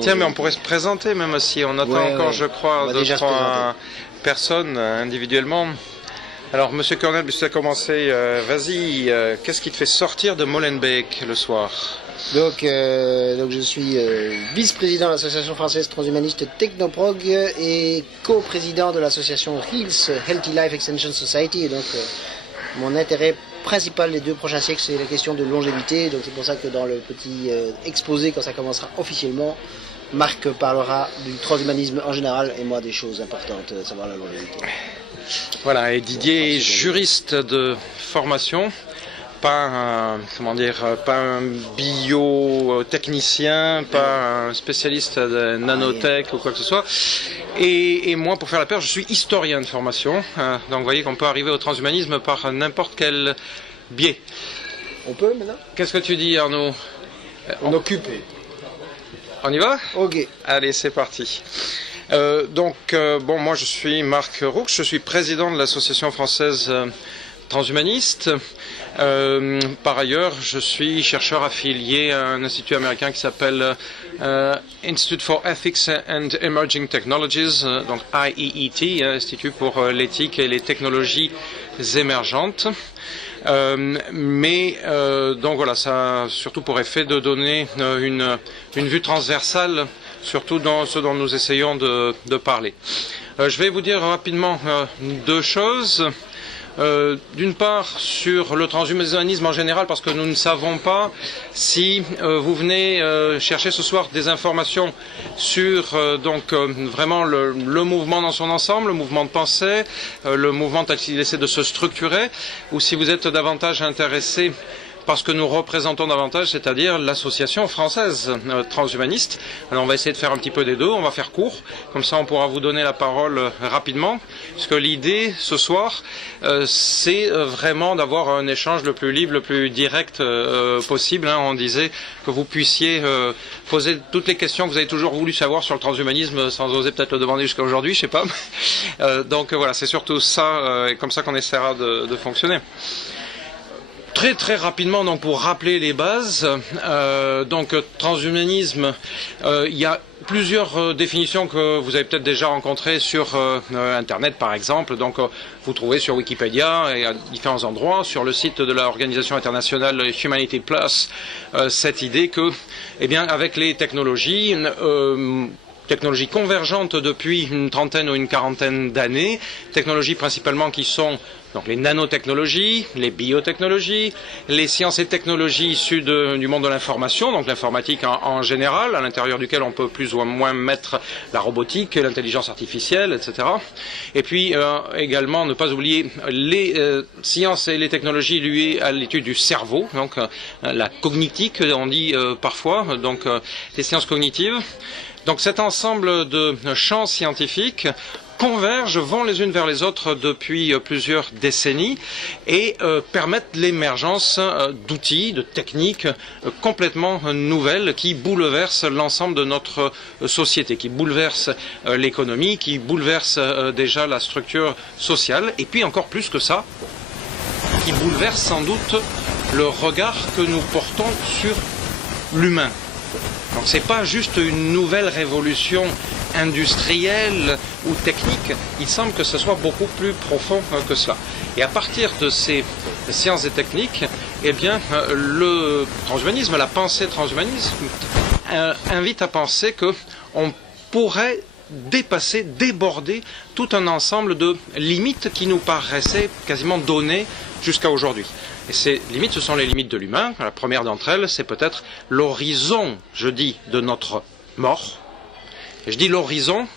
Tiens, mais on pourrait se présenter même si on attend encore, je crois, deux, trois personnes individuellement. Alors, Monsieur Cornell, puisque tu as commencé, vas-y, qu'est-ce qui te fait sortir de Molenbeek le soir? Donc je suis vice-président de l'association française transhumaniste Technoprog et co-président de l'association HEALS, Healthy Life Extension Society. Et donc mon intérêt principal les 2 prochains siècles, c'est la question de longévité. Donc c'est pour ça que dans le petit exposé, quand ça commencera officiellement, Marc parlera du transhumanisme en général et moi des choses importantes, à savoir la longévité. Voilà, et Didier est juriste de formation. Pas un biotechnicien, pas un spécialiste de nanotech ou quoi que ce soit. Et moi, pour faire la paire, je suis historien de formation. Donc vous voyez qu'on peut arriver au transhumanisme par n'importe quel biais. On peut maintenant? Qu'est-ce que tu dis, Arnaud? On occupe. On y va? Ok. Allez, c'est parti. Bon, moi je suis Marc Roux, je suis président de l'association française transhumaniste. Par ailleurs, je suis chercheur affilié à un institut américain qui s'appelle Institute for Ethics and Emerging Technologies, donc IEET, Institut pour l'éthique et les technologies émergentes. Donc voilà, ça a surtout pour effet de donner une vue transversale, surtout dans ce dont nous essayons de parler. Je vais vous dire rapidement 2 choses. D'une part sur le transhumanisme en général, parce que nous ne savons pas si vous venez chercher ce soir des informations sur vraiment le mouvement dans son ensemble, le mouvement de pensée, le mouvement tel qu'il essaie de se structurer, ou si vous êtes davantage intéressé parce que nous représentons davantage, c'est-à-dire l'association française transhumaniste. Alors on va essayer de faire un petit peu des 2, on va faire court, comme ça on pourra vous donner la parole rapidement, parce que l'idée ce soir, c'est vraiment d'avoir un échange le plus libre, le plus direct possible. On disait que vous puissiez poser toutes les questions que vous avez toujours voulu savoir sur le transhumanisme, sans oser peut-être le demander jusqu'à aujourd'hui, je sais pas. Donc voilà, c'est surtout ça, et comme ça qu'on essaiera de fonctionner. Très très rapidement, donc pour rappeler les bases, transhumanisme, il y a plusieurs définitions que vous avez peut-être déjà rencontrées sur Internet par exemple. Donc vous trouvez sur Wikipédia et à différents endroits, sur le site de l'organisation internationale Humanity Plus, cette idée que, eh bien, avec les technologies convergentes depuis une trentaine ou une quarantaine d'années, technologies principalement qui sont donc les nanotechnologies, les biotechnologies, les sciences et technologies issues du monde de l'information, donc l'informatique en général, à l'intérieur duquel on peut plus ou moins mettre la robotique, l'intelligence artificielle, etc. Et puis également ne pas oublier les sciences et les technologies liées à l'étude du cerveau, donc la cognitique, on dit parfois, donc les sciences cognitives. Donc cet ensemble de champs scientifiques convergent, vont les unes vers les autres depuis plusieurs décennies et permettent l'émergence d'outils, de techniques complètement nouvelles qui bouleversent l'ensemble de notre société, qui bouleversent l'économie, qui bouleversent déjà la structure sociale et puis encore plus que ça, qui bouleversent sans doute le regard que nous portons sur l'humain. Donc c'est pas juste une nouvelle révolution industrielle ou technique, il semble que ce soit beaucoup plus profond que cela. Et à partir de ces sciences et techniques, eh bien, le transhumanisme, la pensée transhumaniste, invite à penser qu'on pourrait dépasser, déborder tout un ensemble de limites qui nous paraissaient quasiment données jusqu'à aujourd'hui. Et ces limites, ce sont les limites de l'humain. La première d'entre elles, c'est peut-être l'horizon, je dis, de notre mort. Et je dis l'horizon,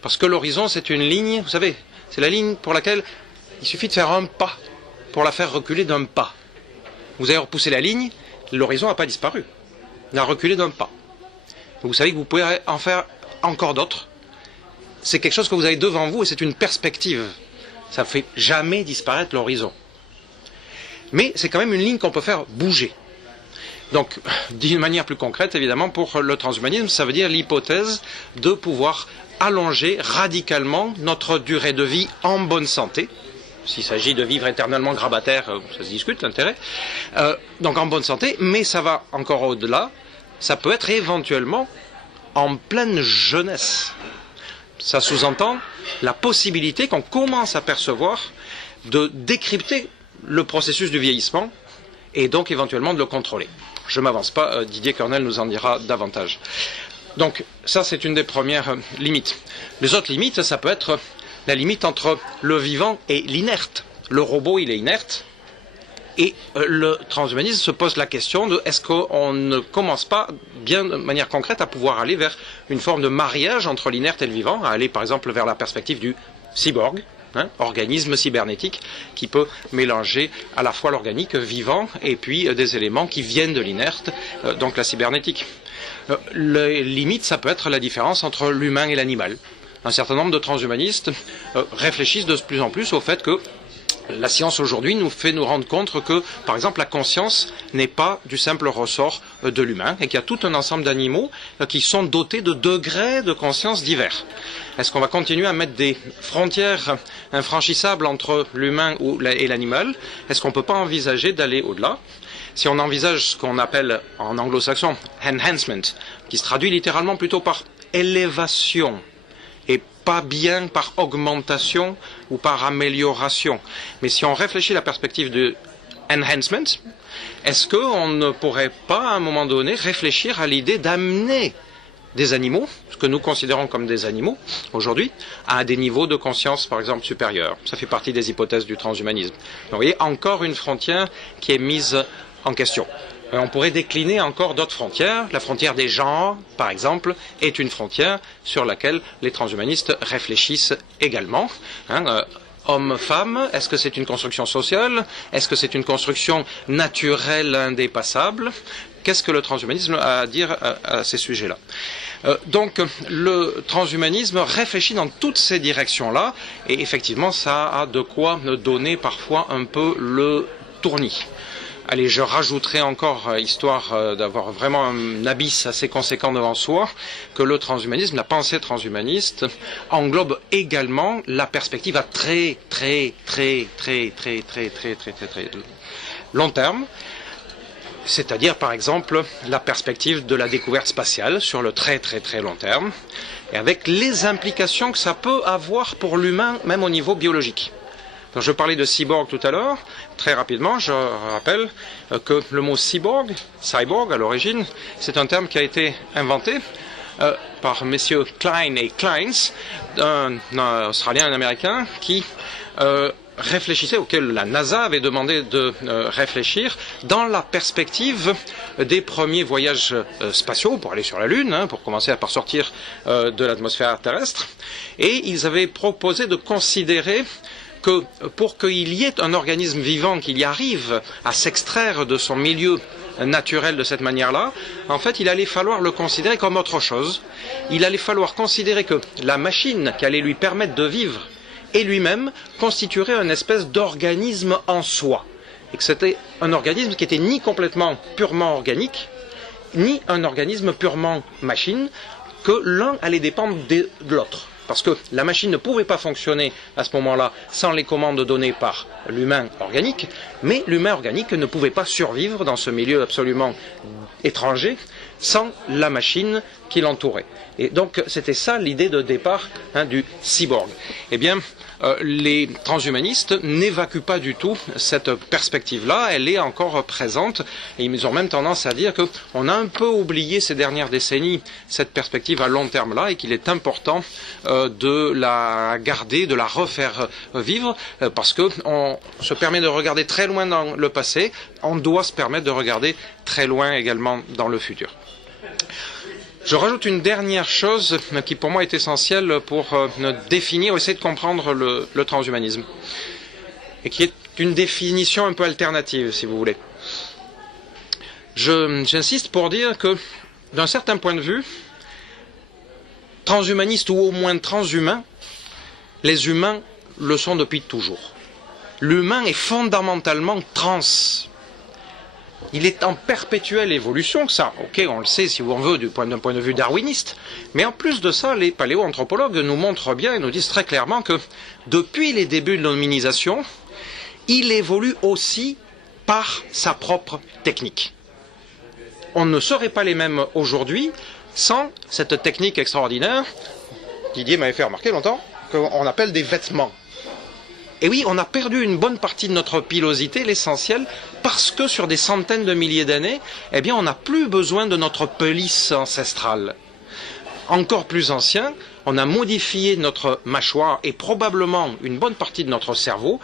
parce que l'horizon, c'est une ligne, vous savez, c'est la ligne pour laquelle il suffit de faire un pas, pour la faire reculer d'un pas. Vous avez repoussé la ligne, l'horizon n'a pas disparu. Il a reculé d'un pas. Vous savez que vous pouvez en faire encore d'autres. C'est quelque chose que vous avez devant vous et c'est une perspective. Ça ne fait jamais disparaître l'horizon. Mais c'est quand même une ligne qu'on peut faire bouger. Donc, d'une manière plus concrète, évidemment, pour le transhumanisme, ça veut dire l'hypothèse de pouvoir allonger radicalement notre durée de vie en bonne santé. S'il s'agit de vivre éternellement grabataire, ça se discute, l'intérêt. Donc en bonne santé, mais ça va encore au-delà. Ça peut être éventuellement en pleine jeunesse. Ça sous-entend la possibilité qu'on commence à percevoir de décrypter le processus du vieillissement et donc éventuellement de le contrôler. Je ne m'avance pas, Didier Cornel nous en dira davantage. Donc ça c'est une des premières limites. Les autres limites, ça peut être la limite entre le vivant et l'inerte. Le robot il est inerte et le transhumanisme se pose la question de est-ce qu'on ne commence pas bien de manière concrète à pouvoir aller vers une forme de mariage entre l'inerte et le vivant, à aller par exemple vers la perspective du cyborg, organisme cybernétique qui peut mélanger à la fois l'organique vivant et puis des éléments qui viennent de l'inerte, donc la cybernétique. Les limites, ça peut être la différence entre l'humain et l'animal. Un certain nombre de transhumanistes réfléchissent de plus en plus au fait que la science aujourd'hui nous fait nous rendre compte que, par exemple, la conscience n'est pas du simple ressort de l'humain et qu'il y a tout un ensemble d'animaux qui sont dotés de degrés de conscience divers. Est-ce qu'on va continuer à mettre des frontières infranchissables entre l'humain et l'animal? Est-ce qu'on ne peut pas envisager d'aller au-delà? Si on envisage ce qu'on appelle en anglo-saxon enhancement, qui se traduit littéralement plutôt par élévation, et pas bien par augmentation ou par amélioration. Mais si on réfléchit à la perspective de enhancement, est-ce qu'on ne pourrait pas à un moment donné réfléchir à l'idée d'amener des animaux, ce que nous considérons comme des animaux aujourd'hui, à des niveaux de conscience par exemple supérieurs? Ça fait partie des hypothèses du transhumanisme. Donc vous voyez, encore une frontière qui est mise en question. On pourrait décliner encore d'autres frontières. La frontière des genres, par exemple, est une frontière sur laquelle les transhumanistes réfléchissent également. Homme-femme, est-ce que c'est une construction sociale? Est-ce que c'est une construction naturelle indépassable? Qu'est-ce que le transhumanisme a à dire à ces sujets-là? Donc le transhumanisme réfléchit dans toutes ces directions-là et effectivement ça a de quoi donner parfois un peu le tournis. Allez, je rajouterai encore, histoire d'avoir vraiment un abysse assez conséquent devant soi, que le transhumanisme, la pensée transhumaniste, englobe également la perspective à très long terme, c'est-à-dire par exemple la perspective de la découverte spatiale sur le très long terme, et avec les implications que ça peut avoir pour l'humain, même au niveau biologique. Donc, je parlais de cyborg tout à l'heure. Très rapidement, je rappelle que le mot cyborg à l'origine, c'est un terme qui a été inventé par messieurs Klein et Kleins, un Australien et un Américain, qui réfléchissait, auquel la NASA avait demandé de réfléchir dans la perspective des premiers voyages spatiaux pour aller sur la Lune, pour commencer par sortir de l'atmosphère terrestre. Et ils avaient proposé de considérer que pour qu'il y ait un organisme vivant qui y arrive à s'extraire de son milieu naturel de cette manière-là, en fait, il allait falloir le considérer comme autre chose. Il allait falloir considérer que la machine qui allait lui permettre de vivre et lui-même constituerait une espèce d'organisme en soi. Et que c'était un organisme qui était ni complètement purement organique, ni un organisme purement machine, que l'un allait dépendre de l'autre. Parce que la machine ne pouvait pas fonctionner à ce moment-là sans les commandes données par l'humain organique, mais l'humain organique ne pouvait pas survivre dans ce milieu absolument étranger sans la machine qui l'entourait. Et donc c'était ça l'idée de départ du cyborg. Eh bien, les transhumanistes n'évacuent pas du tout cette perspective-là, elle est encore présente, et ils ont même tendance à dire qu'on a un peu oublié ces dernières décennies cette perspective à long terme-là, et qu'il est important de la garder, de la refaire vivre, parce qu'on se permet de regarder très loin dans le passé, on doit se permettre de regarder très loin également dans le futur. Je rajoute une dernière chose qui pour moi est essentielle pour définir, essayer de comprendre le transhumanisme, et qui est une définition un peu alternative, si vous voulez. J'insiste pour dire que, d'un certain point de vue, transhumaniste ou au moins transhumain, les humains le sont depuis toujours. L'humain est fondamentalement trans. Il est en perpétuelle évolution, ça, ok, on le sait si on veut d'un point de vue darwiniste, mais en plus de ça, les paléoanthropologues nous montrent bien et nous disent très clairement que depuis les débuts de l'hominisation, il évolue aussi par sa propre technique. On ne serait pas les mêmes aujourd'hui sans cette technique extraordinaire, Didier m'avait fait remarquer longtemps, qu'on appelle des vêtements. Et oui, on a perdu une bonne partie de notre pilosité, l'essentiel, parce que sur des centaines de milliers d'années, eh bien, on n'a plus besoin de notre pelisse ancestrale. Encore plus ancien, on a modifié notre mâchoire et probablement une bonne partie de notre cerveau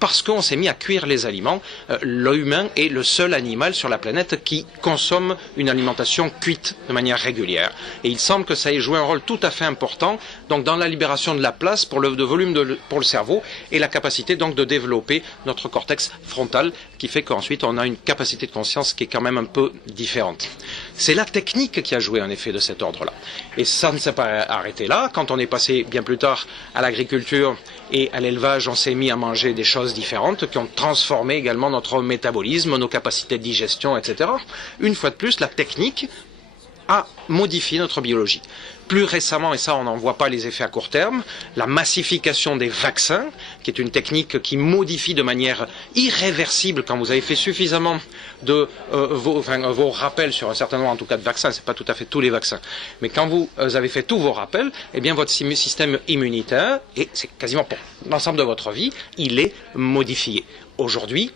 parce qu'on s'est mis à cuire les aliments. L'humain est le seul animal sur la planète qui consomme une alimentation cuite de manière régulière. Et il semble que ça ait joué un rôle tout à fait important donc dans la libération de la place pour le volume pour le cerveau et la capacité donc de développer notre cortex frontal qui fait qu'ensuite on a une capacité de conscience qui est quand même un peu différente. C'est la technique qui a joué un effet de cet ordre-là. Et ça ne s'est pas arrêté là. Quand on est passé bien plus tard à l'agriculture et à l'élevage, on s'est mis à manger des choses différentes qui ont transformé également notre métabolisme, nos capacités de digestion, etc. Une fois de plus, la technique a modifié notre biologie. Plus récemment, et ça on n'en voit pas les effets à court terme, la massification des vaccins, qui est une technique qui modifie de manière irréversible quand vous avez fait suffisamment de vos rappels sur un certain nombre en tout cas de vaccins, c'est pas tout à fait tous les vaccins, mais quand vous avez fait tous vos rappels, eh bien votre système immunitaire, et c'est quasiment pour l'ensemble de votre vie, il est modifié. Aujourd'hui,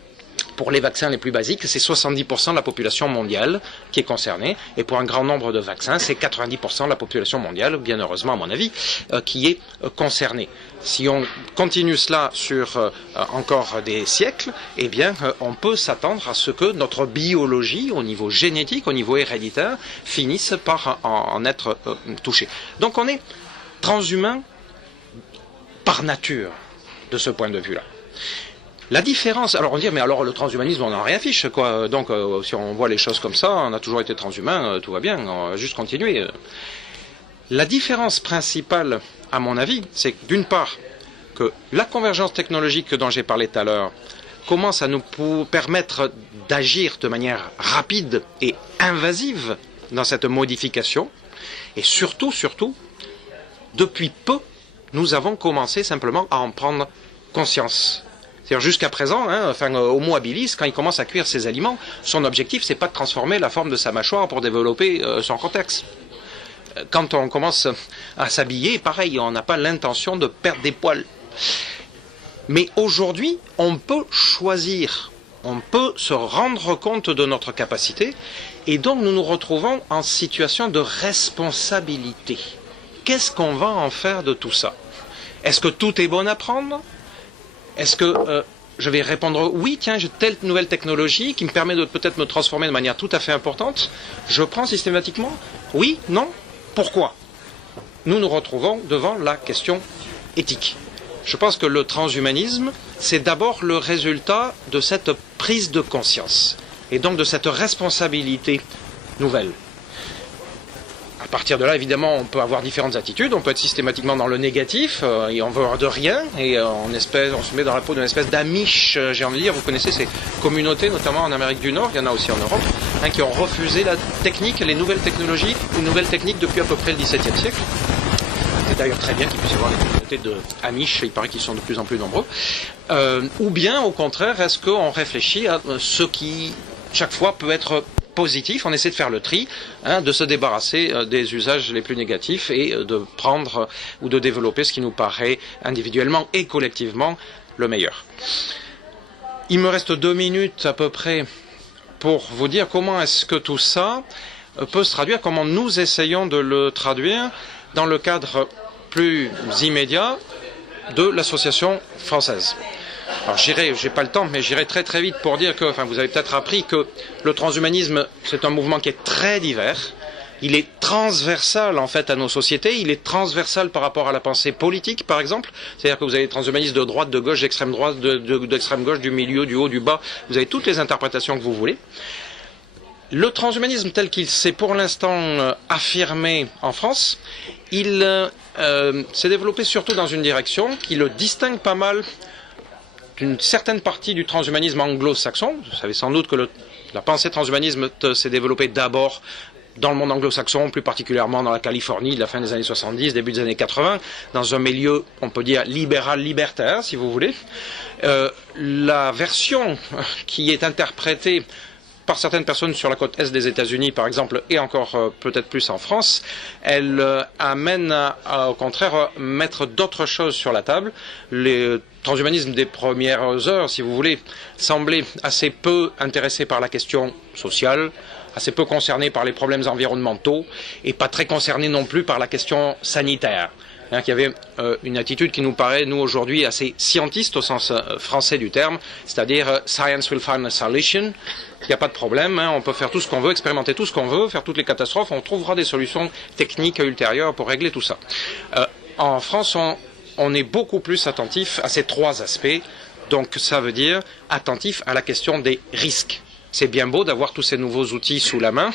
pour les vaccins les plus basiques, c'est 70% de la population mondiale qui est concernée. Et pour un grand nombre de vaccins, c'est 90% de la population mondiale, bien heureusement à mon avis, qui est concernée. Si on continue cela sur encore des siècles, eh bien, on peut s'attendre à ce que notre biologie, au niveau génétique, au niveau héréditaire, finisse par en être touchée. Donc on est transhumain par nature, de ce point de vue-là. La différence, alors on dit, mais alors le transhumanisme, on n'en rien fiche, quoi. Donc, si on voit les choses comme ça, on a toujours été transhumain, tout va bien, on va juste continuer. La différence principale, à mon avis, c'est d'une part que la convergence technologique dont j'ai parlé tout à l'heure commence à nous permettre d'agir de manière rapide et invasive dans cette modification, et surtout, depuis peu, nous avons commencé simplement à en prendre conscience. C'est-à-dire jusqu'à présent, Homo habilis, quand il commence à cuire ses aliments, son objectif, c'est pas de transformer la forme de sa mâchoire pour développer son cortex. Quand on commence à s'habiller, pareil, on n'a pas l'intention de perdre des poils. Mais aujourd'hui, on peut choisir, on peut se rendre compte de notre capacité, et donc nous nous retrouvons en situation de responsabilité. Qu'est-ce qu'on va en faire de tout ça? Est-ce que tout est bon à prendre? Est-ce que je vais répondre oui, tiens, j'ai telle nouvelle technologie qui me permet de peut-être me transformer de manière tout à fait importante. Je prends systématiquement oui, non, pourquoi? Nous nous retrouvons devant la question éthique. Je pense que le transhumanisme, c'est d'abord le résultat de cette prise de conscience et donc de cette responsabilité nouvelle. À partir de là, évidemment, on peut avoir différentes attitudes. On peut être systématiquement dans le négatif et on veut de rien. Et on se met dans la peau d'une espèce d'amish, j'ai envie de dire. Vous connaissez ces communautés, notamment en Amérique du Nord, il y en a aussi en Europe, qui ont refusé la technique, les nouvelles technologies, une nouvelle technique depuis à peu près le XVIIe siècle. C'est d'ailleurs très bien qu'il puisse y avoir des communautés de amish, il paraît qu'ils sont de plus en plus nombreux. Ou bien, au contraire, est-ce qu'on réfléchit à ce qui, chaque fois, peut être positif, on essaie de faire le tri, de se débarrasser des usages les plus négatifs et de prendre ou de développer ce qui nous paraît individuellement et collectivement le meilleur. Il me reste 2 minutes à peu près pour vous dire comment est-ce que tout ça peut se traduire, comment nous essayons de le traduire dans le cadre plus immédiat de l'association française. Alors j'ai pas le temps, mais j'irai très très vite pour dire que, vous avez peut-être appris que le transhumanisme, c'est un mouvement qui est très divers. Il est transversal en fait à nos sociétés, il est transversal par rapport à la pensée politique par exemple. C'est-à-dire que vous avez des transhumanistes de droite, de gauche, d'extrême droite, d'extrême gauche, du milieu, du haut, du bas. Vous avez toutes les interprétations que vous voulez. Le transhumanisme tel qu'il s'est pour l'instant affirmé en France, il s'est développé surtout dans une direction qui le distingue pas mal d'une certaine partie du transhumanisme anglo-saxon. Vous savez sans doute que la pensée transhumanisme s'est développée d'abord dans le monde anglo-saxon, plus particulièrement dans la Californie de la fin des années 70, début des années 80, dans un milieu, on peut dire, libéral-libertaire, si vous voulez. La version qui est interprétée par certaines personnes sur la côte est des États-Unis, par exemple, et encore peut-être plus en France, elle amène au contraire mettre d'autres choses sur la table. Le transhumanisme des premières heures, si vous voulez, semblait assez peu intéressé par la question sociale, assez peu concerné par les problèmes environnementaux et pas très concerné non plus par la question sanitaire. Qui avait une attitude qui nous paraît, nous, aujourd'hui, assez scientiste au sens français du terme, c'est-à-dire science will find a solution, il n'y a pas de problème, on peut faire tout ce qu'on veut, expérimenter tout ce qu'on veut, faire toutes les catastrophes, on trouvera des solutions techniques ultérieures pour régler tout ça. En France, on est beaucoup plus attentif à ces trois aspects, donc ça veut dire attentif à la question des risques. C'est bien beau d'avoir tous ces nouveaux outils sous la main,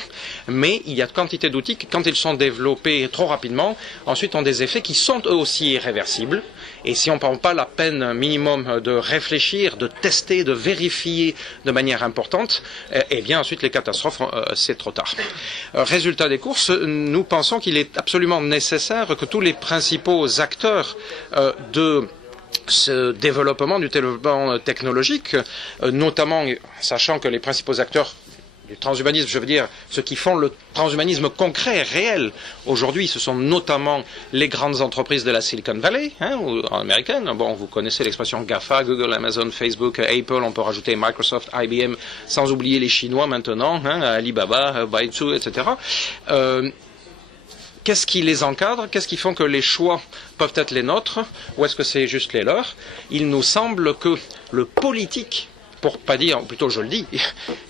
mais il y a quantité d'outils qui, quand ils sont développés trop rapidement, ensuite ont des effets qui sont eux aussi irréversibles. Et si on ne prend pas la peine minimum de réfléchir, de tester, de vérifier de manière importante, eh bien ensuite les catastrophes, c'est trop tard. Résultat des courses, nous pensons qu'il est absolument nécessaire que tous les principaux acteurs de ce développement du développement technologique, notamment sachant que les principaux acteurs du transhumanisme, je veux dire, ceux qui font le transhumanisme concret, réel, aujourd'hui, ce sont notamment les grandes entreprises de la Silicon Valley, ou américaines. Bon, vous connaissez l'expression GAFA, Google, Amazon, Facebook, Apple, on peut rajouter Microsoft, IBM, sans oublier les Chinois maintenant, Alibaba, Baidu, etc. Qu'est-ce qui les encadre? Qu'est-ce qui font que les choix peuvent être les nôtres? Ou est-ce que c'est juste les leurs? Il nous semble que le politique, pour pas dire, plutôt je le dis,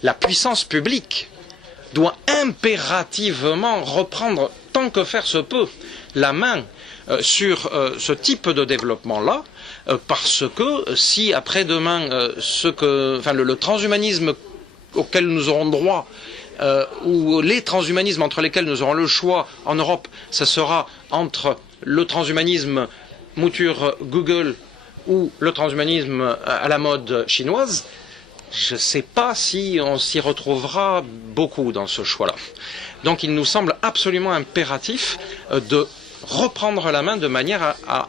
la puissance publique doit impérativement reprendre, tant que faire se peut, la main sur ce type de développement-là, parce que si après-demain, le transhumanisme auquel nous aurons droit, ou les transhumanismes entre lesquels nous aurons le choix en Europe, ce sera entre le transhumanisme mouture Google ou le transhumanisme à la mode chinoise, je ne sais pas si on s'y retrouvera beaucoup dans ce choix-là. Donc il nous semble absolument impératif de reprendre la main de manière à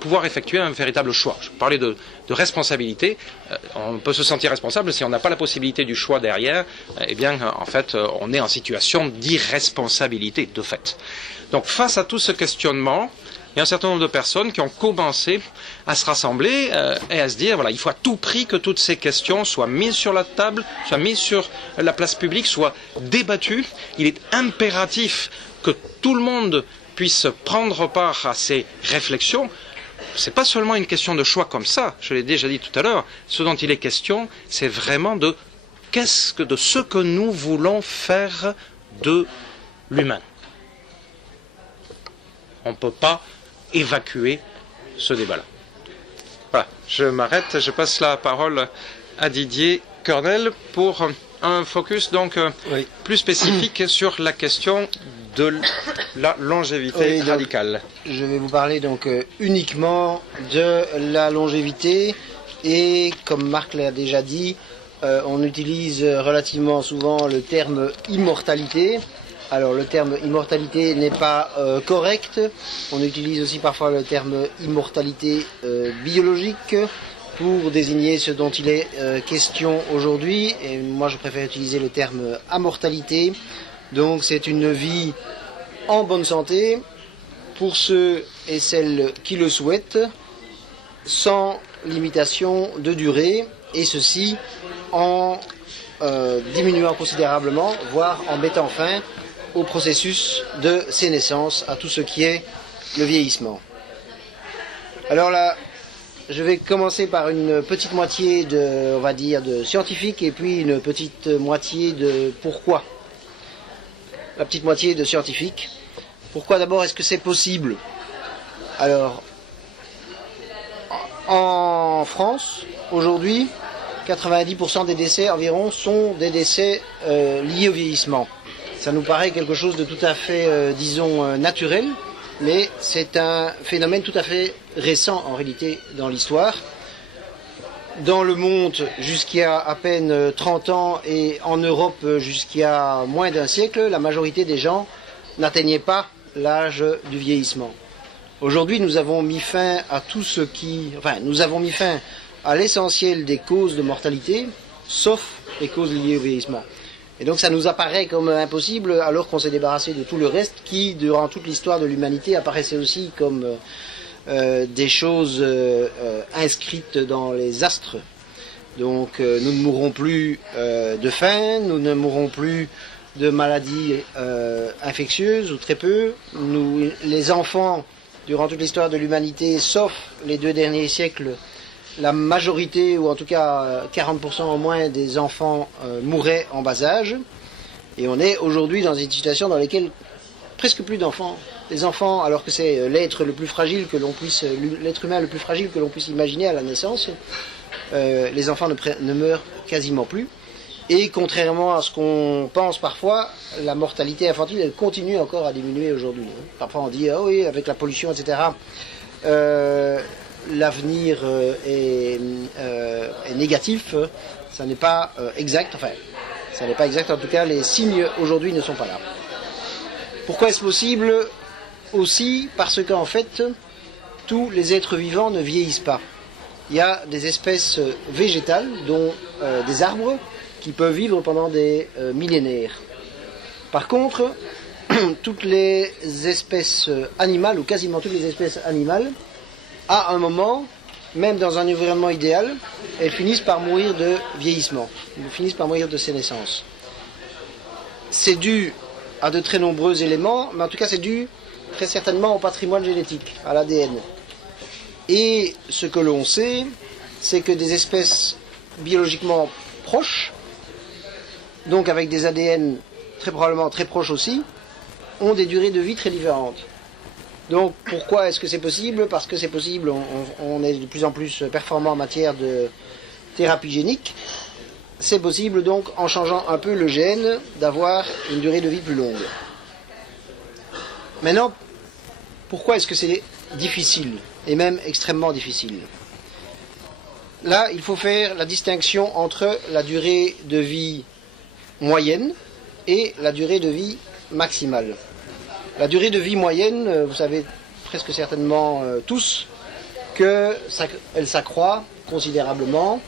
pouvoir effectuer un véritable choix. Je parlais de responsabilité. On peut se sentir responsable si on n'a pas la possibilité du choix derrière. Eh bien, en fait, on est en situation d'irresponsabilité, de fait. Donc, face à tout ce questionnement, il y a un certain nombre de personnes qui ont commencé à se rassembler et à se dire, voilà, il faut à tout prix que toutes ces questions soient mises sur la table, soient mises sur la place publique, soient débattues. Il est impératif que tout le monde puisse prendre part à ces réflexions. Ce n'est pas seulement une question de choix comme ça, je l'ai déjà dit tout à l'heure. Ce dont il est question, c'est vraiment de ce que nous voulons faire de l'humain. On ne peut pas évacuer ce débat-là. Voilà, je m'arrête, je passe la parole à Didier Cornel pour un focus donc plus spécifique sur la question de la longévité radicale. Je vais vous parler donc uniquement de la longévité et comme Marc l'a déjà dit, on utilise relativement souvent le terme immortalité. Alors le terme immortalité n'est pas correct. On utilise aussi parfois le terme immortalité biologique pour désigner ce dont il est question aujourd'hui. Et moi je préfère utiliser le terme amortalité. Donc c'est une vie en bonne santé pour ceux et celles qui le souhaitent, sans limitation de durée, et ceci en diminuant considérablement, voire en mettant fin au processus de sénescence, à tout ce qui est le vieillissement. Alors là, je vais commencer par une petite moitié on va dire, de scientifique, et puis une petite moitié de pourquoi. La petite moitié de scientifique. Pourquoi d'abord est-ce que c'est possible? Alors, en France, aujourd'hui, 90% des décès environ sont des décès liés au vieillissement. Ça nous paraît quelque chose de tout à fait, disons, naturel, mais c'est un phénomène tout à fait récent en réalité dans l'histoire. Dans le monde, jusqu'à à peine 30 ans, et en Europe, jusqu'à moins d'un siècle, la majorité des gens n'atteignaient pas l'âge du vieillissement. Aujourd'hui, nous avons mis fin à tout ce qui... Enfin, nous avons mis fin à l'essentiel des causes de mortalité, sauf les causes liées au vieillissement. Et donc ça nous apparaît comme impossible alors qu'on s'est débarrassé de tout le reste qui, durant toute l'histoire de l'humanité, apparaissait aussi comme des choses inscrites dans les astres. Donc nous ne mourrons plus de faim, nous ne mourrons plus de maladies infectieuses ou très peu. Les enfants, durant toute l'histoire de l'humanité, sauf les 2 derniers siècles, la majorité, ou en tout cas 40% au moins des enfants mouraient en bas âge. Et on est aujourd'hui dans une situation dans laquelle presque plus d'enfants. Les enfants, alors que c'est l'être le plus fragile que l'on puisse, l'être humain le plus fragile que l'on puisse imaginer à la naissance, les enfants ne meurent quasiment plus. Et contrairement à ce qu'on pense parfois, la mortalité infantile, elle continue encore à diminuer aujourd'hui. Parfois on dit, ah oui, avec la pollution, etc., l'avenir est négatif. Ça n'est pas exact, enfin, ça n'est pas exact, en tout cas, les signes aujourd'hui ne sont pas là. Pourquoi est-ce possible? Aussi parce qu'en fait, tous les êtres vivants ne vieillissent pas. Il y a des espèces végétales, dont des arbres, qui peuvent vivre pendant des millénaires. Par contre, toutes les espèces animales, ou quasiment toutes les espèces animales, à un moment, même dans un environnement idéal, elles finissent par mourir de vieillissement, elles finissent par mourir de sénescence. C'est dû à de très nombreux éléments, mais en tout cas c'est dû très certainement au patrimoine génétique, à l'ADN. Et ce que l'on sait, c'est que des espèces biologiquement proches, donc avec des ADN très probablement très proches aussi, ont des durées de vie très différentes. Donc pourquoi est-ce que c'est possible? Parce que c'est possible, on est de plus en plus performant en matière de thérapie génique. C'est possible donc, en changeant un peu le gène, d'avoir une durée de vie plus longue. Maintenant, pourquoi est-ce que c'est difficile, et même extrêmement difficile? Là, il faut faire la distinction entre la durée de vie moyenne et la durée de vie maximale. La durée de vie moyenne, vous savez presque certainement tous qu'elle s'accroît considérablement,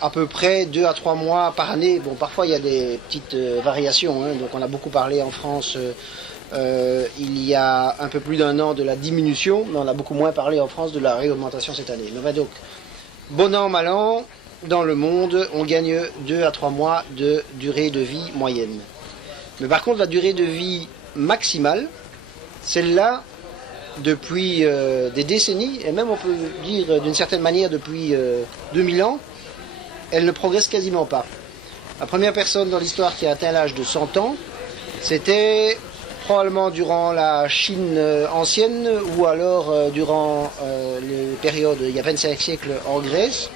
à peu près 2 à 3 mois par année. Bon, parfois il y a des petites variations, donc on a beaucoup parlé en France il y a un peu plus d'1 an de la diminution, mais on a beaucoup moins parlé en France de la réaugmentation cette année. Mais donc, bon an, mal an, dans le monde, on gagne 2 à 3 mois de durée de vie moyenne. Mais par contre, la durée de vie maximale, celle-là, depuis des décennies, et même on peut dire d'une certaine manière depuis 2000 ans, elle ne progresse quasiment pas. La première personne dans l'histoire qui a atteint l'âge de 100 ans, c'était probablement durant la Chine ancienne, ou alors durant les périodes, il y a 25 siècles, en Grèce.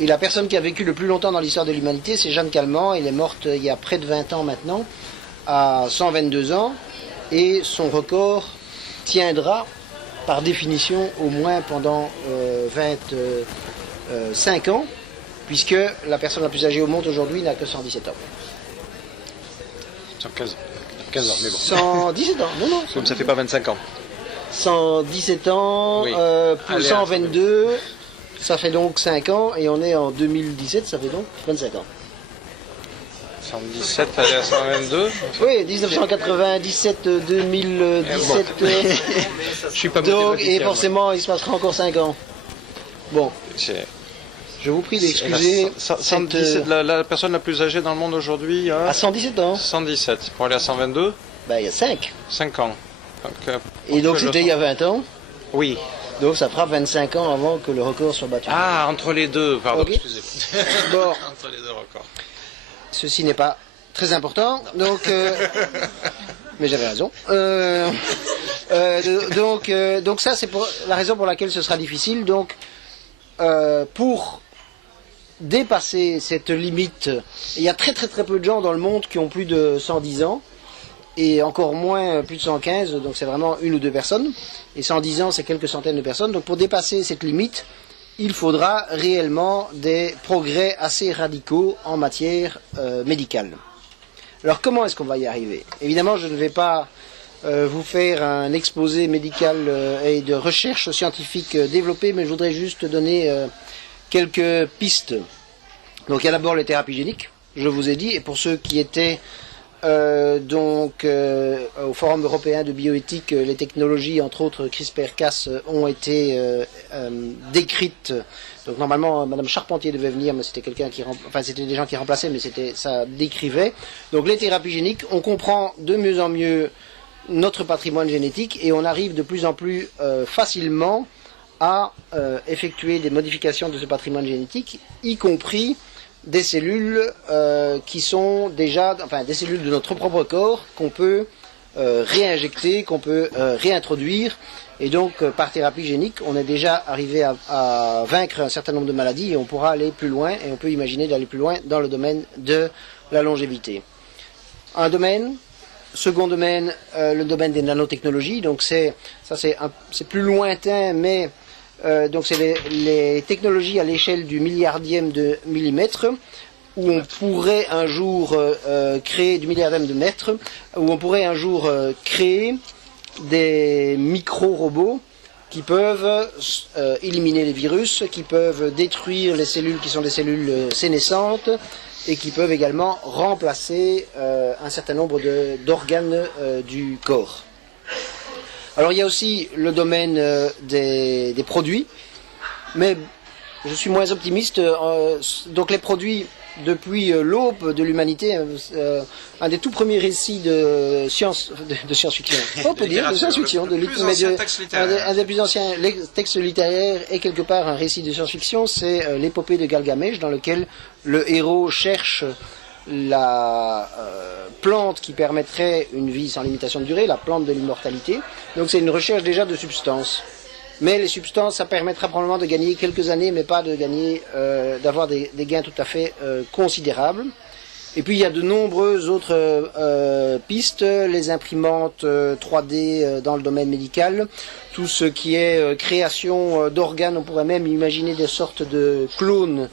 Et la personne qui a vécu le plus longtemps dans l'histoire de l'humanité, c'est Jeanne Calment. Elle est morte il y a près de 20 ans maintenant, à 122 ans. Et son record tiendra, par définition, au moins pendant 25 ans, puisque la personne la plus âgée au monde aujourd'hui n'a que 117 ans. 115 ans, mais bon. 117 ans, non. Comme ça fait pas 25 ans. 117 ans, Oui. pour 122, ça fait donc 5 ans, et on est en 2017, ça fait donc 25 ans. 117, aller à 122. Oui, 1997, 2017. Je suis pas Donc, et mathématicien, forcément, il se passera encore 5 ans. Bon, C'est- je vous prie d'excuser. 117, la personne la plus âgée dans le monde aujourd'hui À a 117 ans, 117. Pour aller à 122, ben, il y a 5. 5 ans. Donc, Et donc entre c'était il y a 20 ans, Oui. donc ça fera 25 ans avant que le record soit battu. Ah, entre les deux, pardon, Ok. excusez. Bon, Entre les deux records. ceci n'est pas très important, donc... mais j'avais raison. Donc ça, c'est la raison pour laquelle ce sera difficile. Donc, pour dépasser cette limite, il y a très peu de gens dans le monde qui ont plus de 110 ans, et encore moins plus de 115, donc c'est vraiment 1 ou 2 personnes, et 110 ans c'est quelques centaines de personnes. Donc pour dépasser cette limite, il faudra réellement des progrès assez radicaux en matière médicale. Alors comment est-ce qu'on va y arriver? Évidemment, je ne vais pas vous faire un exposé médical et de recherche scientifique développé, mais je voudrais juste donner quelques pistes. Donc il y a d'abord les thérapies géniques. je vous ai dit, et pour ceux qui étaient au Forum européen de bioéthique, les technologies, entre autres CRISPR-Cas, ont été décrites. Donc normalement, Madame Charpentier devait venir, mais c'était c'était des gens qui remplaçaient, mais ça décrivait. Donc les thérapies géniques, on comprend de mieux en mieux notre patrimoine génétique et on arrive de plus en plus facilement à effectuer des modifications de ce patrimoine génétique, y compris des cellules qui sont déjà, des cellules de notre propre corps qu'on peut réinjecter, qu'on peut réintroduire. Et donc, par thérapie génique, on est déjà arrivé à vaincre un certain nombre de maladies et on pourra aller plus loin et on peut imaginer d'aller plus loin dans le domaine de la longévité. Second domaine, le domaine des nanotechnologies. Donc c'est plus lointain, mais donc c'est les technologies à l'échelle du milliardième de millimètre, où on pourrait un jour créer du milliardième de mètre, où on pourrait un jour créer des micro-robots qui peuvent éliminer les virus, qui peuvent détruire les cellules qui sont des cellules sénescentes, et qui peuvent également remplacer un certain nombre d'organes du corps. Alors il y a aussi le domaine des produits, mais je suis moins optimiste. Donc les produits, depuis l'aube de l'humanité, un des tout premiers récits de science-fiction, on peut dire de science-fiction, un des plus anciens textes littéraires et quelque part un récit de science-fiction, c'est l'épopée de Galgamèche, dans lequel le héros cherche la plante qui permettrait une vie sans limitation de durée, la plante de l'immortalité. Donc c'est une recherche déjà de substances. Mais les substances, ça permettra probablement de gagner quelques années, mais pas de gagner, d'avoir des gains tout à fait considérables. Et puis il y a de nombreuses autres pistes, les imprimantes 3D dans le domaine médical, tout ce qui est création d'organes, on pourrait même imaginer des sortes de clones,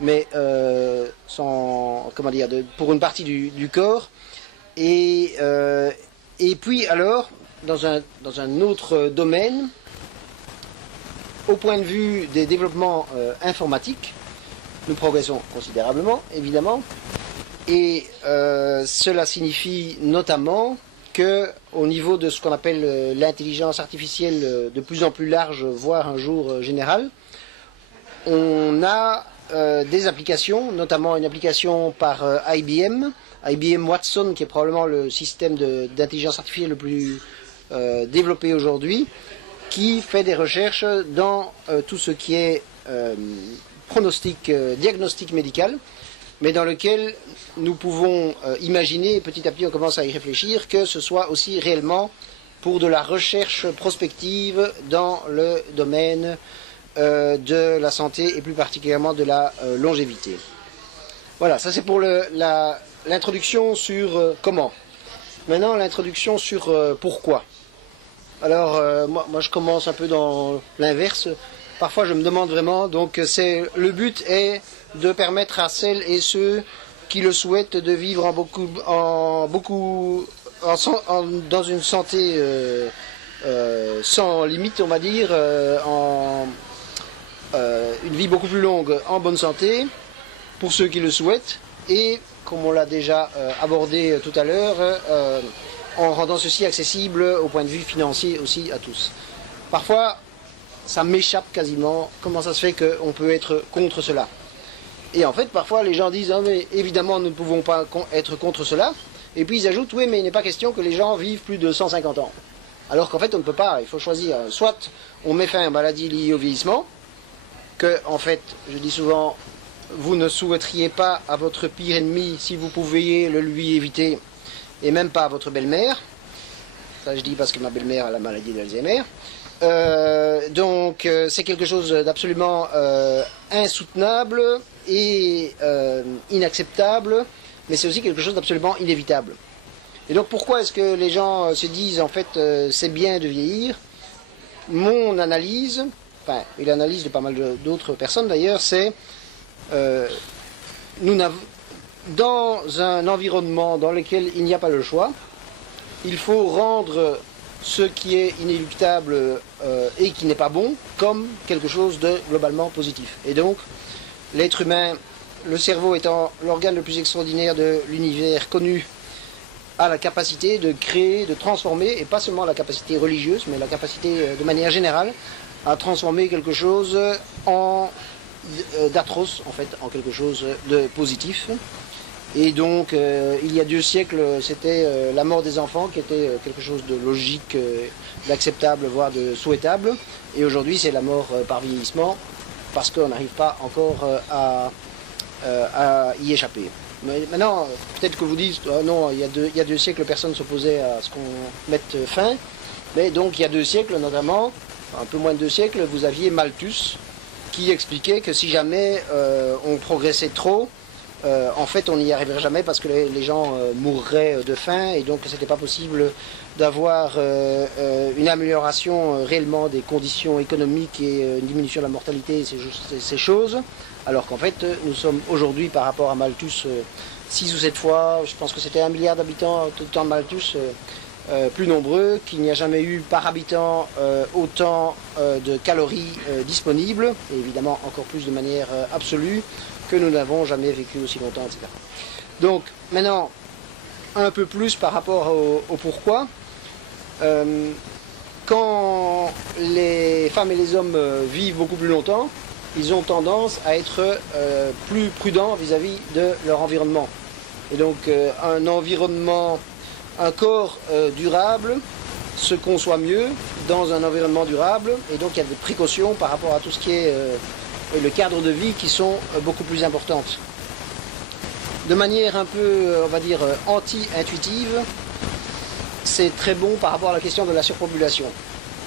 mais pour une partie du corps. Et puis alors, dans un autre domaine, au point de vue des développements informatiques, nous progressons considérablement, évidemment, et cela signifie notamment qu'au niveau de ce qu'on appelle l'intelligence artificielle de plus en plus large, voire un jour générale, on a des applications, notamment une application par IBM Watson, qui est probablement le système d'intelligence artificielle le plus développé aujourd'hui, qui fait des recherches dans tout ce qui est diagnostic médical, mais dans lequel nous pouvons imaginer, et petit à petit on commence à y réfléchir, que ce soit aussi réellement pour de la recherche prospective dans le domaine de la santé et plus particulièrement de la longévité. Voilà, ça c'est pour l'introduction sur comment. Maintenant l'introduction sur pourquoi. Alors moi je commence un peu dans l'inverse. Parfois je me demande vraiment, donc le but est de permettre à celles et ceux qui le souhaitent de vivre dans une santé sans limite, on va dire, une vie beaucoup plus longue en bonne santé, pour ceux qui le souhaitent, et comme on l'a déjà abordé tout à l'heure, en rendant ceci accessible au point de vue financier aussi à tous. Parfois, ça m'échappe quasiment, comment ça se fait qu'on peut être contre cela. Et en fait, parfois, les gens disent « Ah, mais évidemment, nous ne pouvons pas être contre cela ». Et puis ils ajoutent « Oui, mais il n'est pas question que les gens vivent plus de 150 ans ». Alors qu'en fait, on ne peut pas, il faut choisir. Soit on met fin à une maladie liée au vieillissement, que, en fait, je dis souvent, vous ne souhaiteriez pas à votre pire ennemi si vous pouviez le lui éviter, et même pas à votre belle-mère. Ça, je dis parce que ma belle-mère a la maladie d'Alzheimer. Donc, c'est quelque chose d'absolument insoutenable et inacceptable, mais c'est aussi quelque chose d'absolument inévitable. Et donc, pourquoi est-ce que les gens se disent, en fait, c'est bien de vieillir? Mon analyse, et l'analyse de pas mal d'autres personnes d'ailleurs, c'est dans un environnement dans lequel il n'y a pas le choix, il faut rendre ce qui est inéluctable et qui n'est pas bon comme quelque chose de globalement positif. Et donc, l'être humain le cerveau étant l'organe le plus extraordinaire de l'univers connu, a la capacité de créer, de transformer, et pas seulement la capacité religieuse, mais la capacité de manière générale à transformer quelque chose d'atroce, en fait, en quelque chose de positif. Et donc, il y a 2 siècles, c'était la mort des enfants qui était quelque chose de logique, d'acceptable, voire de souhaitable. Et aujourd'hui, c'est la mort par vieillissement, parce qu'on n'arrive pas encore à y échapper. Mais maintenant, peut-être que vous dites, oh non, il y a 2 siècles, personne ne s'opposait à ce qu'on mette fin. Mais donc, il y a 2 siècles, notamment, un peu moins de 2 siècles, vous aviez Malthus, qui expliquait que si jamais on progressait trop, en fait, on n'y arriverait jamais parce que les gens mourraient de faim et donc c'était pas possible d'avoir une amélioration réellement des conditions économiques et une diminution de la mortalité et ces choses. Alors qu'en fait, nous sommes aujourd'hui, par rapport à Malthus, 6 ou 7 fois, je pense que c'était 1 milliard d'habitants au temps de Malthus, plus nombreux, qu'il n'y a jamais eu par habitant autant de calories disponibles, et évidemment encore plus de manière absolue, que nous n'avons jamais vécu aussi longtemps, etc. Donc maintenant, un peu plus par rapport au pourquoi. Quand les femmes et les hommes vivent beaucoup plus longtemps, ils ont tendance à être plus prudents vis-à-vis de leur environnement. Et donc un environnement, un corps durable se conçoit mieux dans un environnement durable, et donc il y a des précautions par rapport à tout ce qui est le cadre de vie qui sont beaucoup plus importantes. De manière un peu, on va dire, anti-intuitive, c'est très bon par rapport à la question de la surpopulation.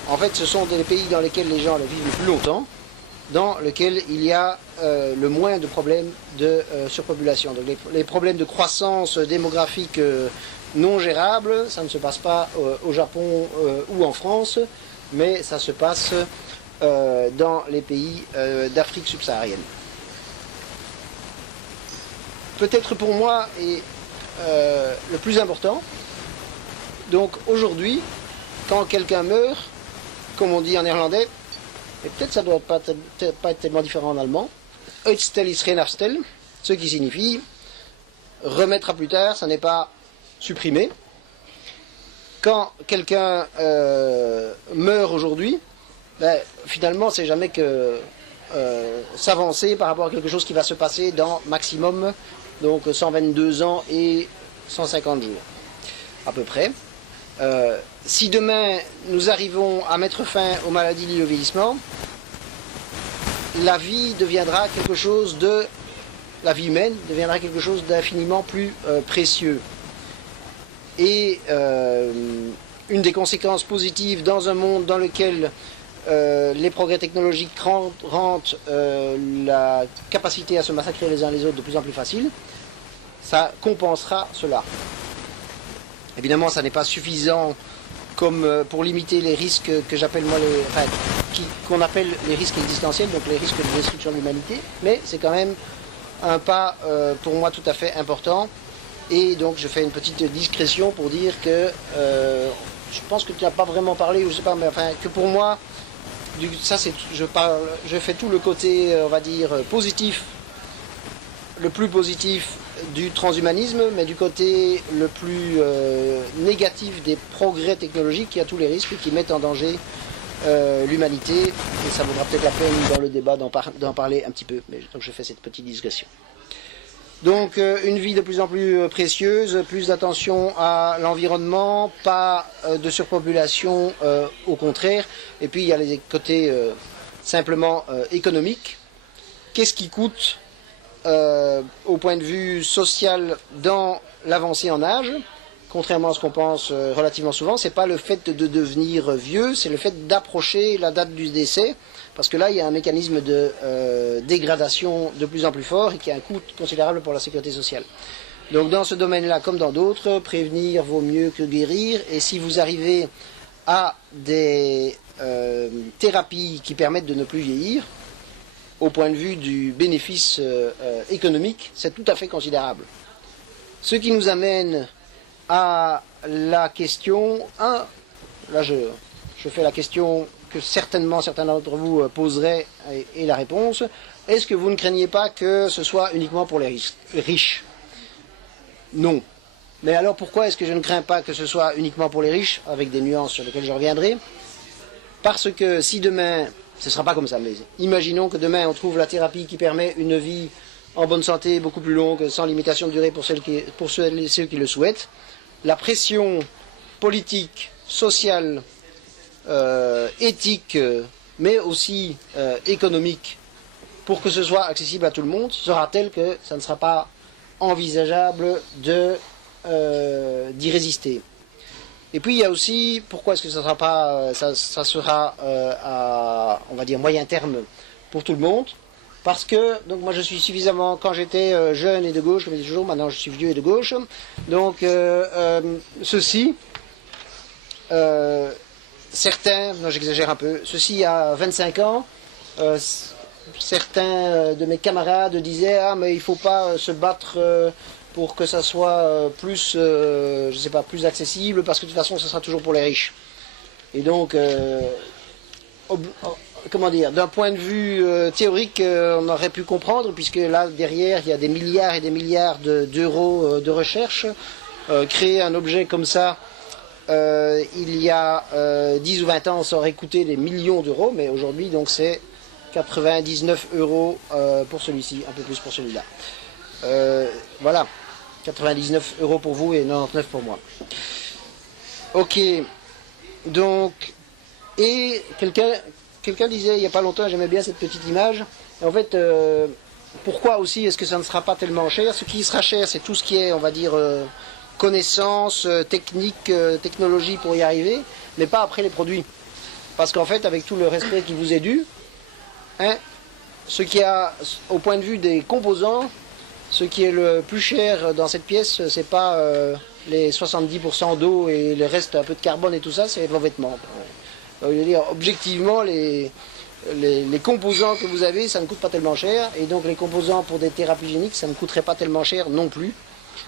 En fait, ce sont des pays dans lesquels les gens vivent le plus longtemps, dans lesquels il y a le moins de problèmes de surpopulation. Donc les problèmes de croissance démographique non gérables, ça ne se passe pas au Japon ou en France, mais ça se passe dans les pays d'Afrique subsaharienne. Peut-être pour moi est le plus important. Donc aujourd'hui, quand quelqu'un meurt, comme on dit en néerlandais, et peut-être ça ne doit pas être tellement différent en allemand, Uitstel is geen afstel, ce qui signifie remettre à plus tard, ça n'est pas supprimer. Quand quelqu'un meurt aujourd'hui, ben, finalement, c'est jamais que s'avancer par rapport à quelque chose qui va se passer dans maximum donc 122 ans et 150 jours, à peu près. Si demain nous arrivons à mettre fin aux maladies liées au vieillissement, la vie deviendra quelque chose de... La vie humaine deviendra quelque chose d'infiniment plus précieux. Et une des conséquences positives dans un monde dans lequel les progrès technologiques rendent la capacité à se massacrer les uns les autres de plus en plus facile, ça compensera cela. Évidemment, ça n'est pas suffisant comme pour limiter les risques que j'appelle moi qu'on appelle les risques existentiels, donc les risques de destruction de l'humanité, mais c'est quand même un pas pour moi tout à fait important. Et donc je fais une petite discrétion pour dire que je pense que tu n'as pas vraiment parlé, ou je sais pas, mais enfin que pour moi, ça c'est, je fais tout le côté, on va dire, positif, le plus positif du transhumanisme, mais du côté le plus négatif des progrès technologiques qui a tous les risques et qui mettent en danger l'humanité. Et ça vaudra peut-être la peine dans le débat d'en parler un petit peu. Mais donc je fais cette petite digression. Donc une vie de plus en plus précieuse, plus d'attention à l'environnement, pas de surpopulation, au contraire. Et puis il y a les côtés simplement économiques. Qu'est-ce qui coûte au point de vue social dans l'avancée en âge? Contrairement à ce qu'on pense relativement souvent, c'est pas le fait de devenir vieux, c'est le fait d'approcher la date du décès, parce que là il y a un mécanisme de dégradation de plus en plus fort et qui a un coût considérable pour la sécurité sociale. Donc dans ce domaine-là, comme dans d'autres, prévenir vaut mieux que guérir, et si vous arrivez à des thérapies qui permettent de ne plus vieillir, au point de vue du bénéfice économique, c'est tout à fait considérable. Ce qui nous amène à la question 1, là je fais la question que certainement certains d'entre vous poseraient et la réponse. est-ce que vous ne craignez pas que ce soit uniquement pour les riches? Non. Mais alors pourquoi est-ce que je ne crains pas que ce soit uniquement pour les riches, avec des nuances sur lesquelles je reviendrai? Parce que si demain, ce ne sera pas comme ça, mais imaginons que demain on trouve la thérapie qui permet une vie en bonne santé beaucoup plus longue, sans limitation de durée pour ceux et ceux qui le souhaitent, la pression politique, sociale, éthique, mais aussi économique, pour que ce soit accessible à tout le monde, sera telle que ça ne sera pas envisageable d'y résister. Et puis il y a aussi, pourquoi est-ce que ça sera à, on va dire, moyen terme pour tout le monde? Parce que, donc moi je suis suffisamment, quand j'étais jeune et de gauche, je me dis toujours, maintenant je suis vieux et de gauche, donc ceci, certains, non j'exagère un peu, ceci à 25 ans, certains de mes camarades disaient, ah mais il ne faut pas se battre pour que ça soit plus, je sais pas, plus accessible, parce que de toute façon, ce sera toujours pour les riches. Et donc, comment dire, d'un point de vue théorique, on aurait pu comprendre, puisque là, derrière, il y a des milliards et des milliards d'euros de recherche. Créer un objet comme ça, il y a 10 ou 20 ans, ça aurait coûté des millions d'euros, mais aujourd'hui, donc, c'est 99 € pour celui-ci, un peu plus pour celui-là. Voilà. 99 € pour vous et 99 pour moi. Ok, donc, et quelqu'un disait il n'y a pas longtemps, j'aimais bien cette petite image, et en fait, pourquoi aussi est-ce que ça ne sera pas tellement cher? Ce qui sera cher, c'est tout ce qui est, on va dire, connaissances, techniques, technologie pour y arriver, mais pas après les produits. Parce qu'en fait, avec tout le respect qui vous est dû, hein, ce qui a, au point de vue des composants, ce qui est le plus cher dans cette pièce, c'est pas les 70% d'eau et le reste un peu de carbone et tout ça, c'est vos vêtements. Je veux dire, objectivement, les composants que vous avez, ça ne coûte pas tellement cher, et donc les composants pour des thérapies géniques, ça ne coûterait pas tellement cher non plus.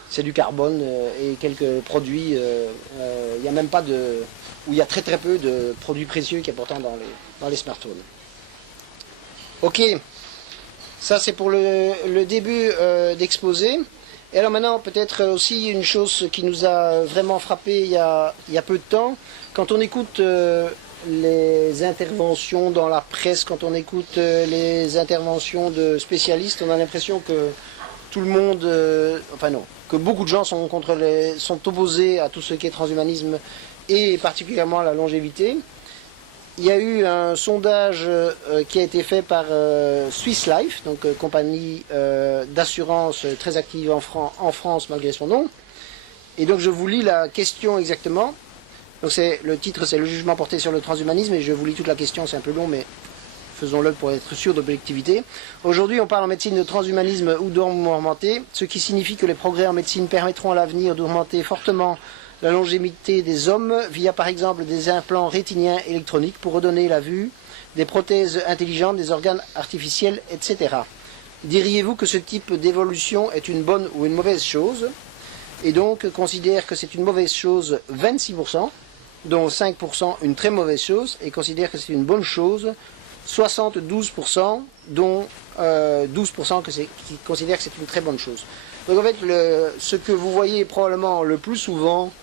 C'est du carbone et quelques produits. Il n'y a même pas de, ou il y a très très peu de produits précieux qui est pourtant dans les smartphones. Ok. Ça, c'est pour le début d'exposé. Et alors maintenant, peut-être aussi une chose qui nous a vraiment frappé il y a peu de temps. Quand on écoute les interventions dans la presse, quand on écoute les interventions de spécialistes, on a l'impression que tout le monde, enfin non, que beaucoup de gens sont opposés à tout ce qui est transhumanisme et particulièrement à la longévité. Il y a eu un sondage qui a été fait par Swiss Life, donc compagnie d'assurance très active en France malgré son nom. Et donc je vous lis la question exactement. Donc le titre c'est le jugement porté sur le transhumanisme et je vous lis toute la question, c'est un peu long mais faisons-le pour être sûr d'objectivité. Aujourd'hui on parle en médecine de transhumanisme ou d'hormones augmentées, ce qui signifie que les progrès en médecine permettront à l'avenir d'augmenter fortement la longévité des hommes via par exemple des implants rétiniens électroniques pour redonner la vue, des prothèses intelligentes, des organes artificiels, etc. Diriez-vous que ce type d'évolution est une bonne ou une mauvaise chose? Et donc considère que c'est une mauvaise chose 26%, dont 5% une très mauvaise chose, et considère que c'est une bonne chose 72%, dont 12% qui considèrent que c'est une très bonne chose. Donc en fait, ce que vous voyez probablement le plus souvent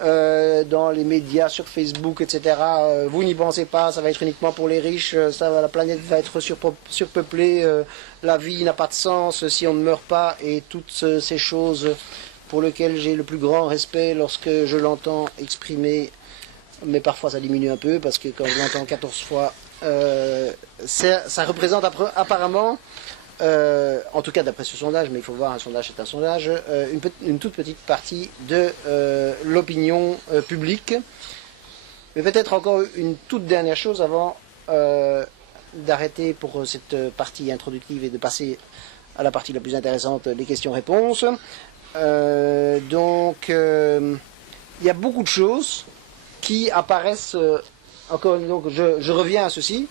dans les médias, sur Facebook, etc. Vous n'y pensez pas, ça va être uniquement pour les riches, la planète va être surpeuplée, la vie n'a pas de sens si on ne meurt pas, et toutes ces choses pour lesquelles j'ai le plus grand respect lorsque je l'entends exprimer, mais parfois ça diminue un peu, parce que quand je l'entends 14 fois, ça représente apparemment, en tout cas d'après ce sondage, mais il faut voir, un sondage c'est un sondage, une toute petite partie de l'opinion publique. Mais peut-être encore une toute dernière chose avant d'arrêter pour cette partie introductive et de passer à la partie la plus intéressante, les questions-réponses. Donc, il y a beaucoup de choses qui apparaissent, encore, donc je reviens à ceci.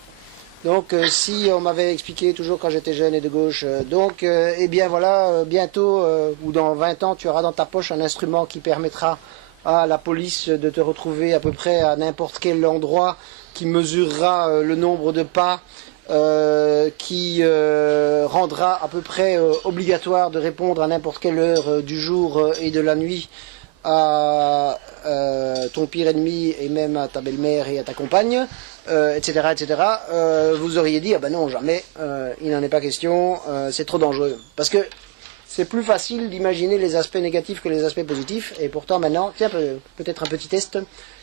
Donc si on m'avait expliqué toujours quand j'étais jeune et de gauche, eh bien voilà, bientôt ou dans 20 ans, tu auras dans ta poche un instrument qui permettra à la police de te retrouver à peu près à n'importe quel endroit, qui mesurera le nombre de pas qui rendra à peu près obligatoire de répondre à n'importe quelle heure du jour et de la nuit à ton pire ennemi et même à ta belle-mère et à ta compagne, etc., etc., vous auriez dit, ah ben non, jamais, il n'en est pas question, c'est trop dangereux. Parce que c'est plus facile d'imaginer les aspects négatifs que les aspects positifs, et pourtant maintenant, tiens, peut-être un petit test,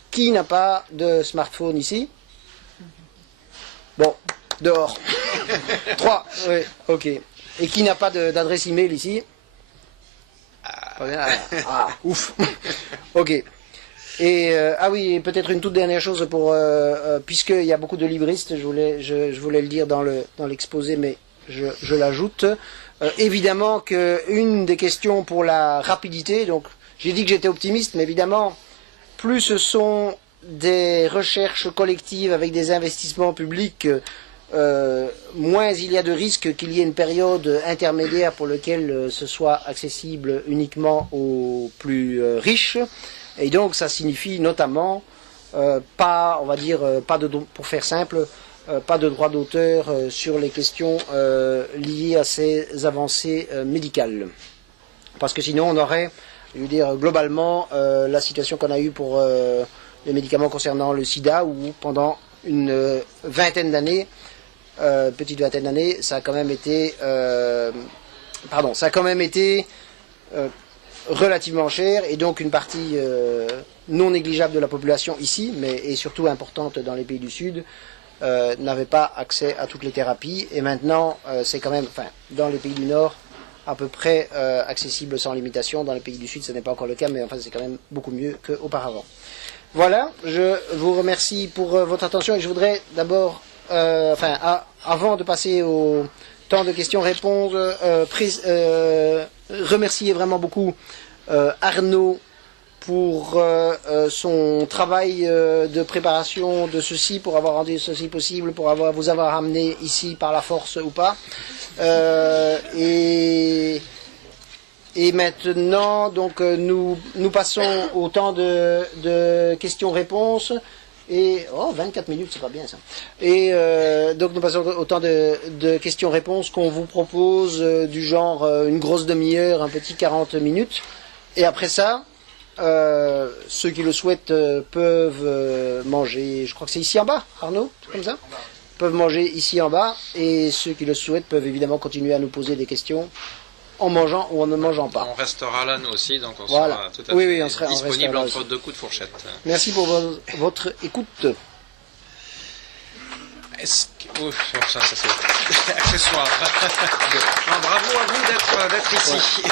qui n'a pas de smartphone ici? Bon, dehors. 3, oui, ok. Et qui n'a pas d'adresse email ici? Ouf. Ok. Et ah oui, peut-être une toute dernière chose pour puisqu'il y a beaucoup de libristes, je voulais le dire dans l'exposé, mais je l'ajoute. Évidemment qu'une des questions pour la rapidité, donc j'ai dit que j'étais optimiste, mais évidemment, plus ce sont des recherches collectives avec des investissements publics, moins il y a de risques qu'il y ait une période intermédiaire pour laquelle ce soit accessible uniquement aux plus riches. Et donc ça signifie notamment pas, on va dire, pour faire simple, pas de droit d'auteur sur les questions liées à ces avancées médicales. Parce que sinon on aurait, je veux dire, globalement, la situation qu'on a eue pour les médicaments concernant le sida, où pendant une vingtaine d'années, petite vingtaine d'années, ça a quand même été, relativement cher, et donc une partie non négligeable de la population ici, mais et surtout importante dans les pays du Sud, n'avait pas accès à toutes les thérapies, et maintenant c'est quand même, enfin, dans les pays du Nord, à peu près accessible sans limitation. Dans les pays du Sud, ce n'est pas encore le cas, mais enfin, c'est quand même beaucoup mieux qu'auparavant. Voilà, je vous remercie pour votre attention, et je voudrais d'abord, avant de passer au temps de questions-réponses, remercier vraiment beaucoup Arnaud pour son travail de préparation de ceci, pour avoir rendu ceci possible, pour vous avoir amené ici par la force ou pas. Et maintenant, donc, nous passons au temps de questions-réponses. Et 24 minutes, c'est pas bien ça. Et donc nous passons au temps de questions-réponses qu'on vous propose du genre une grosse demi-heure, un petit 40 minutes. Et après ça, ceux qui le souhaitent peuvent manger, je crois que c'est ici en bas, Arnaud, c'est comme ça, peuvent manger ici en bas, et ceux qui le souhaitent peuvent évidemment continuer à nous poser des questions en mangeant ou en ne mangeant pas. On restera là nous aussi, donc on voilà. sera tout à fait on sera disponible entre deux coups de fourchette. Merci pour votre écoute. Est-ce que... Ouf, ça c'est accessoire. Non, bravo à vous d'être ici.